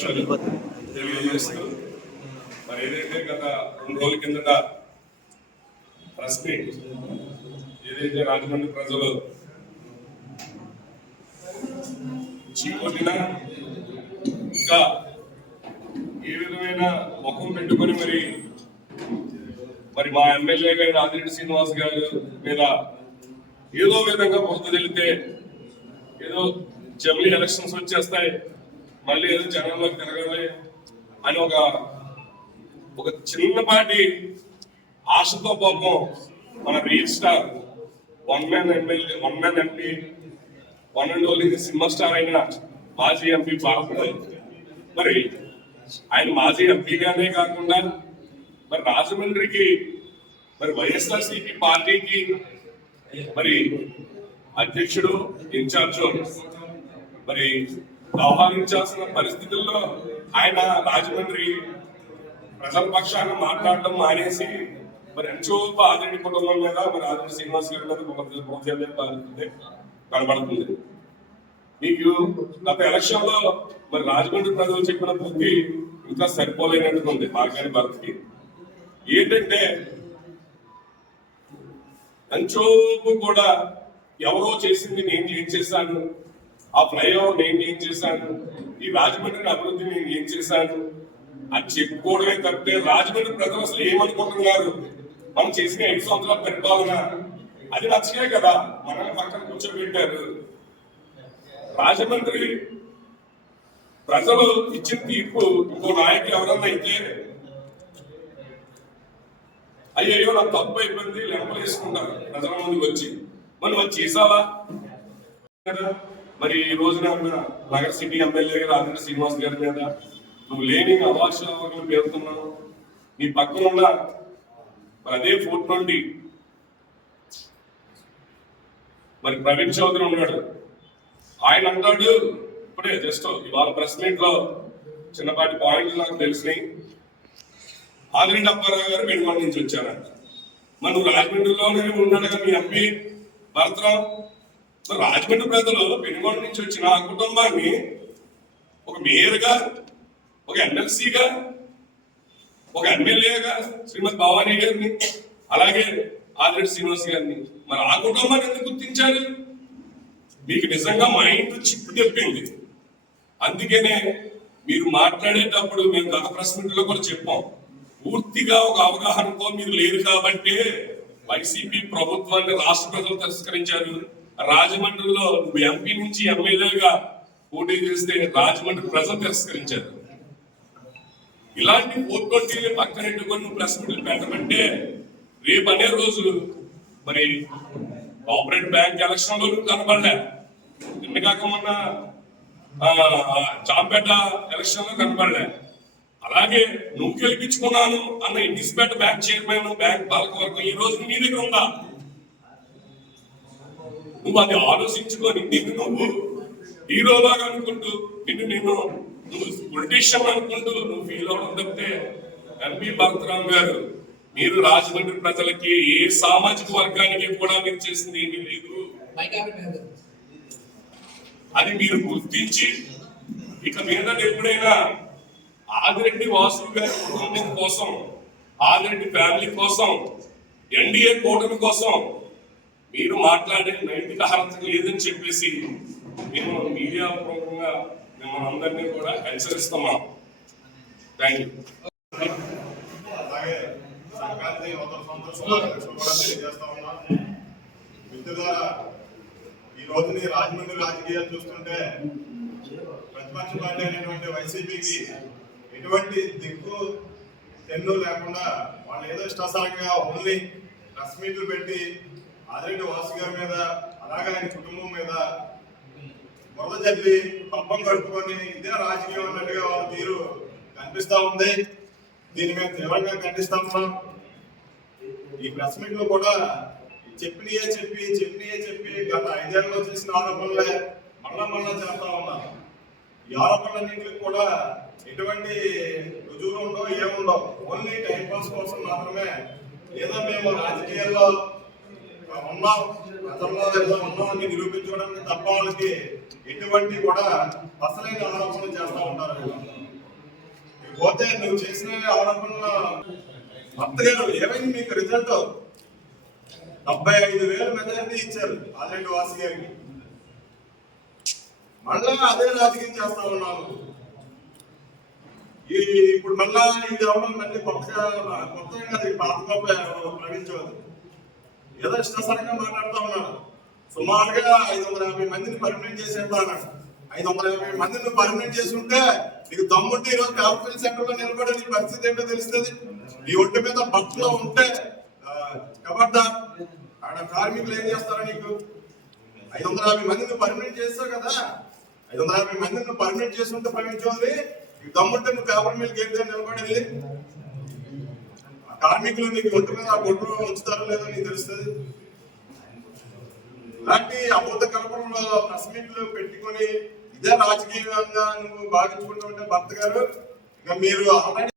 శుభాకాంక్షలు తెలియజేస్తూ మరి ఏదైతే గత రెండు రోజుల కిందట ప్రెస్ మీట్ ఏదైతే రాజమండ్రి ప్రజలు చీకొట్టినా ఇంకా ఏ విధమైన ముఖం పెట్టుకొని మరి మరి మా ఎమ్మెల్యే గారు ఆదిరెడ్డి శ్రీనివాస్ గారు మీద ఏదో విధంగా బురద తెలితే ఏదో జమిలీ ఎలక్షన్స్ వచ్చేస్తాయి మళ్ళీ ఏదో జనంలోకి తిరగాలి అని ఒక ఒక చిన్నపాటి ఆశతో పాపం మన reel star one man MLA one man MP one and only cinema star అయిన మాజీ ఎంపీ బాలకృష్ణ మరి ఆయన మాజీ ఎంపీగానే కాకుండా మరి రాజమండ్రికి మరి వైఎస్ఆర్సీపీ పార్టీకి మరి అధ్యక్షుడు ఇన్ఛార్జ్ మరి ఆహ్వానించాల్సిన పరిస్థితుల్లో ఆయన రాజమండ్రి ప్రజల పక్షాన మాట్లాడడం మానేసి మరి ఎంతో ఆదిరెడ్డి కుటుంబం మీద మరి ఆదిరెడ్డి శ్రీనివాస్ గారి మీద ఒక కనబడుతుంది. మీకు గత ఎలక్షన్లో మరి రాజమండ్రి ప్రజలు చెప్పిన బుద్ధి ఇంకా సరిపోలేనట్టుంది మార్గాని భరత్కి. ఏంటంటే అంచోపు కూడా ఎవరో చేసింది నేను ఏం చేశాను ఆ ఫ్లైఓవర్ నేను ఏం చేశాను? ఈ రాజమండ్రి అభివృద్ధి నేను ఏం చేశాను? అని చెప్పుకోవడమే తప్పితే రాజమండ్రి ప్రజలు అసలు ఏమనుకుంటున్నారు? మనం చేసిన ఐదు సంవత్సరాల పరిపాలన అది నచ్చలే కదా. మనల్ని పక్కన కూర్చోబెట్టారు. రాజమండ్రి ప్రజలు ఇచ్చిన తీర్పు ఇంకో నాయకులు ఎవరన్నా అయితే అయ్యో నాకు తప్పు అయిపోయింది లెంపలు వేసుకుంటారు ప్రజల ముందుకు వచ్చి. మనం అది చేసావా కదా మరి ఈ రోజున నగర సిటీ ఎమ్మెల్యే రాజేంద్ర శ్రీనివాస్ గారి మీద నువ్వు లేని అవాక్షలు పేరుతున్నావు నీ పక్కన ఉన్న మరి అదే ఫోర్ ట్వంటీ మరి ప్రవీణ్ చౌదరి ఉన్నాడు. ఆయన అంటాడు ఇప్పుడే జస్ట్ ఇవాళ ప్రెస్ మీట్లో చిన్నపాటి పాయింట్లు నాకు తెలిసినాయి. ఆదిరెడ్డి అప్పారావు గారు వెనుగొండ నుంచి వచ్చారంట నువ్వు రాజమండ్రిలోనే ఉన్నాడు మీ ఎంపీ భరతరావు రాజమండ్రి ప్రజలు వెనుగొండ నుంచి వచ్చిన ఆ కుటుంబాన్ని ఒక మేయర్గా ఒక ఎమ్మెల్సీగా ఒక ఎమ్మెల్యేగా శ్రీమతి భవానీ గారిని అలాగే ఆదిరెడ్డి శ్రీనివాస్ గారిని. మరి ఆ కుటుంబాన్ని ఎందుకు గుర్తించారు? మీకు నిజంగా మైండ్ చిప్పు చెప్పింది అందుకనే మీరు మాట్లాడేటప్పుడు మేము గత ప్రెస్ కూడా చెప్పాం. పూర్తిగా ఒక అవగాహనతో మీరు లేరు కాబట్టి వైసీపీ ప్రభుత్వాన్ని రాష్ట్ర ప్రజలు తిరస్కరించారు. రాజమండ్రిలో నువ్వు ఎంపీ నుంచి ఎమ్మెల్యేగా పోటీ చేస్తే రాజమండ్రి ప్రజలు తిరస్కరించారు. ఇలాంటి పోటీ పక్కన కొన్ని ప్రెస్ మీట్లు పెట్టమంటే రేపు అనే రోజు మరి కోఆపరేట్ బ్యాంక్ ఎలక్షన్లో నువ్వు కనబడలే. నిన్న కాక మొన్న జాంపేట ఎలక్షన్లో కనబడలే. అలాగే నువ్వు గెలిపించుకున్నాను అన్న ఇండిస్పేట బ్యాంక్ చైర్మన్ బ్యాంక్ పాలకవర్గం ఈ రోజు నీ దగ్గర ఉందా? నువ్వు అది ఆలోచించుకొని నిన్ను నువ్వు హీరోలాగా అనుకుంటూ నిన్ను నేను నువ్వు పొలిటీషియన్ అనుకుంటూ నువ్వు ఫీల్ అవడం తప్పితే ఎంపీ భరతరామ్ గారు మీరు రాజమండ్రి ప్రజలకి ఏ సామాజిక వర్గానికి కూడా మీరు చేసింది ఏమీ లేదు. అది మీరు గుర్తించి ఇక మీద ఎప్పుడైనా ఆదిరెడ్డి వాసు గారి కుటుంబం కోసం ఆదిరెడ్డి ఫ్యామిలీ కోసం ఎన్డీఏ కూటమి కోసం మీరు మాట్లాడే నైతిక అర్హత లేదని చెప్పేసి మేము మీడియా పూర్వకంగా మిమ్మల్ని అందరినీ కూడా హెచ్చరిస్తున్నాం. థ్యాంక్ యూ అలాగే సంక్రాంతి ఈ రోజుని రాజమండ్రి రాజకీయాలు చూస్తుంటే ప్రతిపక్ష పార్టీ అయినటువంటి వైసీపీకి ఎటువంటి దిక్కు తెన్ను లేకుండా వాళ్ళు ఏదో ఇష్టాసారంగా ఓన్లీ ప్రెస్ మీట్లు పెట్టి ఆదిరెడ్డి వాసు గారి మీద అలాగే ఆయన కుటుంబం మీద బురద జల్లి పప్పం కడుపుకొని ఇదే రాజకీయం అన్నట్టుగా వాళ్ళ తీరు కనిపిస్తా ఉంది. దీని మీద తీవ్రంగా ఖండిస్తాము ఈ ప్రెస్ మీట్లో కూడా చెప్పినయే చెప్పి చెప్పినయే చెప్పి గత ఐదేళ్ళలో చేసిన ఆరోపణలే మళ్ళా మళ్ళా చేస్తా ఉన్నారు ఈ ఆరోపణలన్నింటికి కూడా ఎటువంటి రుజువులు ఉండవు ఏముండవు. ఓన్లీ టైం పాస్ కోసం మాత్రమే ఏదో మేము రాజకీయాల్లో ఉన్నాం గతంలో ఉన్నామని నిరూపించుకోవడానికి తప్ప వాళ్ళకి ఎటువంటి కూడా అసలైన ఆరోపణలు చేస్తా ఉంటారు. పోతే నువ్వు చేసిన ఆరోపణలు భర్త ఏమైంది మీకు రిజల్ట్ డెబ్బై ఐదు వేల మెజారిటీ ఇచ్చారు ఆల్రెడీ వాసి గారికి. మళ్ళా అదే రాజకీయం చేస్తా ఉన్నాను ఈ ఇప్పుడు మళ్ళా ఇది అవడం మళ్ళీ కొత్తగా కొత్తగా కాదు, పాత గొప్ప ప్రకటించవద్దు. ఏదో ఇష్టసరంగా మాట్లాడుతూ ఉన్నాడు. సుమారుగా ఐదు వందల యాభై మందిని పర్మనెంట్ చేసేట్టు అన్నాడు ఐదు వందల యాభై మందిని పర్మనెంట్ చేసి ఉంటే నీకు దమ్ముంటే ఈరోజు కార్పొరేట్ సెక్టర్లో నిలబడే నీ పరిస్థితి ఏంటో తెలుస్తుంది. నీ ఒంటి మీద భక్తులు ఉంటే కబడ్డా ఆడ కార్మికులు ఏం చేస్తారో నీకు? ఐదు వందల యాభై మందిని పర్మినెంట్ చేస్తావు కదా. ఐదు వందల యాభై మందిని పర్మిట్ చేసి ఉంటే పర్మనెంట్ చోదరి నీకు దమ్ముంటే నువ్వు పేపర్ మీద గేట్ నిలబడేది. కార్మికులు నీకు ఒంటి మీద ఆ బొడ్డు ఉంచుతారో లేదో నీకు తెలుస్తుంది? ఇలాంటి అబద్ధ కల్పనలో ప్రెస్ పెట్టుకొని ఇదే రాజకీయంగా నువ్వు భావించుకుంటూ ఉంటే భర్త గారు ఇక మీరు ఆల్రెడీ